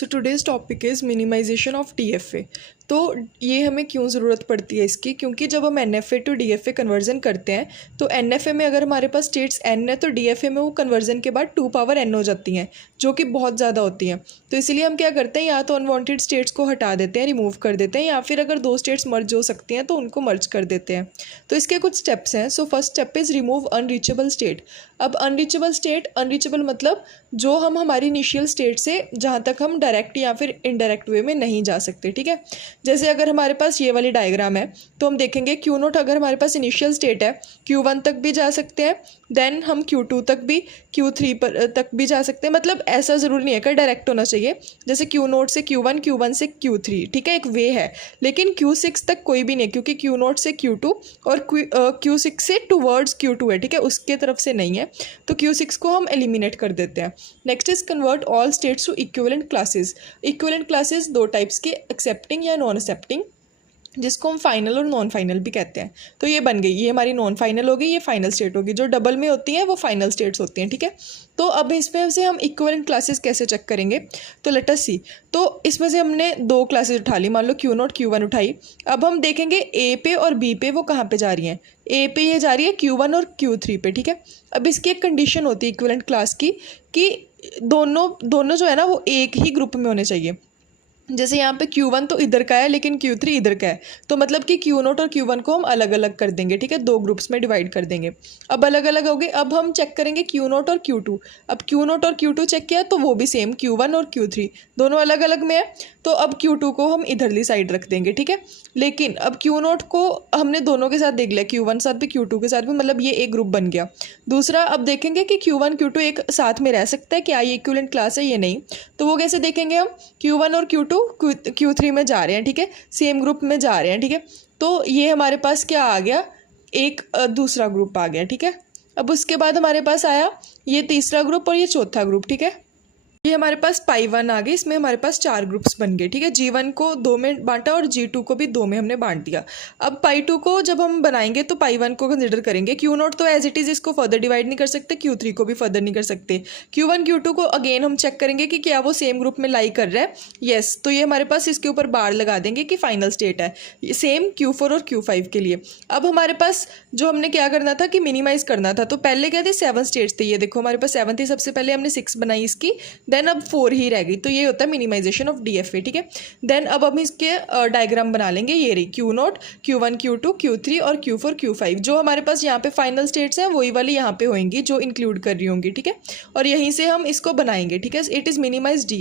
So today's topic is minimisation of DFA. तो ये हमें क्यों ज़रूरत पड़ती है इसकी, क्योंकि जब हम एनएफए टू डीएफए कन्वर्जन करते हैं तो एनएफए में अगर हमारे पास स्टेट्स एन है तो डीएफए में वो कन्वर्जन के बाद 2 पावर n हो जाती हैं, जो कि बहुत ज़्यादा होती हैं। तो इसीलिए हम क्या करते हैं, या तो अनवांटेड स्टेट्स को हटा देते हैं, रिमूव कर देते हैं, या फिर अगर 2 स्टेट्स मर्ज हो सकती हैं तो उनको मर्ज कर देते हैं। तो इसके कुछ स्टेप्स हैं। So first step is remove unreachable state. अब अनरीचेबल स्टेट, अनरीचेबल मतलब जो हम हमारी इनिशियल स्टेट से जहाँ तक हम डायरेक्ट या फिर इनडायरेक्ट वे में नहीं जा सकते, ठीक है। जैसे अगर हमारे पास ये वाली डायग्राम है तो हम देखेंगे क्यू नोट अगर हमारे पास इनिशियल स्टेट है, Q1 तक भी जा सकते हैं, देन हम Q2 तक भी, Q3 पर तक भी जा सकते हैं। मतलब ऐसा ज़रूरी नहीं है कि डायरेक्ट होना चाहिए। जैसे Q नोट से Q1, Q1 से Q3, ठीक है, एक वे है। लेकिन Q6 तक कोई भी नहीं, क्योंकि Q नोट से Q2 और Q6 से टूवर्ड्स Q2 है, ठीक है, उसके तरफ से नहीं है। तो Q6 को हम एलिमिनेट कर देते हैं। Next is convert all states to equivalent classes. Equivalent classes दो टाइप्स की, एक्सेप्टिंग या नॉन एक्सेप्टिंग, जिसको हम फाइनल और नॉन फाइनल भी कहते हैं। तो ये बन गई, ये हमारी नॉन फाइनल होगी, ये फाइनल स्टेट होगी। जो डबल में होती हैं वो फाइनल स्टेट्स होती हैं, ठीक है। तो अब इसमें से हम इक्विवेलेंट क्लासेस कैसे चेक करेंगे, तो लेट अस सी। तो इसमें से हमने 2 क्लासेस उठा ली, मान लो Q नोट Q1 उठाई। अब हम देखेंगे ए पे और बी पे वो कहाँ पे जा रही हैं। ए पे ये जा रही है Q1 और Q3 पे, ठीक है। अब इसकी एक कंडीशन होती है इक्विवेलेंट क्लास की कि दोनों जो है ना वो एक ही ग्रुप में होने चाहिए। जैसे यहाँ पे Q1 तो इधर का है लेकिन Q3 इधर का है, तो मतलब कि Q नोट और Q1 को हम अलग अलग कर देंगे, ठीक है, 2 ग्रुप्स में डिवाइड कर देंगे। अब अलग अलग हो गए। अब हम चेक करेंगे Q नोट और Q2। अब Q नोट और Q2 चेक किया तो वो भी सेम, Q1 और Q3 दोनों अलग अलग में है, तो अब Q2 को हम इधरली साइड रख देंगे, ठीक है। लेकिन अब Q नोट को हमने दोनों के साथ देख लिया, Q1 साथ भी Q2 के साथ भी, मतलब ये एक ग्रुप बन गया। दूसरा, अब देखेंगे कि Q1 Q2 एक साथ में रह सकता है, क्या ये इक्विवेलेंट क्लास है, ये नहीं। तो वो कैसे देखेंगे हम, Q1 और Q2 Q3 में जा रहे हैं, ठीक है, सेम ग्रुप में जा रहे हैं, ठीक है। तो ये हमारे पास क्या आ गया, एक दूसरा ग्रुप आ गया, ठीक है। अब उसके बाद हमारे पास आया ये तीसरा ग्रुप और ये चौथा ग्रुप, ठीक है। ये हमारे पास पाई 1 आ गई, इसमें हमारे पास 4 ग्रुप्स बन गए, ठीक है। G1 को 2 में बांटा और G2 को भी 2 में हमने बांट दिया। अब पाई 2 को जब हम बनाएंगे तो पाई 1 को कंसिडर करेंगे। Q नोट तो एज इट इज़ इसको फर्दर डिवाइड नहीं कर सकते, Q3 को भी फर्दर नहीं कर सकते। Q1 Q2 को अगेन हम चेक करेंगे कि क्या वो सेम ग्रुप में लाई कर रहा है, येस। तो ये हमारे पास इसके ऊपर बार लगा देंगे कि फाइनल स्टेट है, सेम Q4 और Q5 के लिए। अब हमारे पास जो हमने क्या करना था कि मिनिमाइज़ करना था। तो पहले क्या थे, 7 स्टेट्स थे, ये देखो हमारे पास 7 थी, सबसे पहले हमने 6 बनाई इसकी, देन अब 4 ही रह गई। तो ये होता है मिनिमाइजेशन ऑफ डीएफए, ठीक है। देन अब हम इसके डायग्राम बना लेंगे। ये रही Q note, Q1 Q2 Q3 और Q4 Q5। जो हमारे पास यहाँ पे फाइनल स्टेट्स हैं वही वाली यहाँ पे होंगी जो इंक्लूड कर रही होंगी, ठीक है। और यहीं से हम इसको बनाएंगे, ठीक है। It is minimise DF.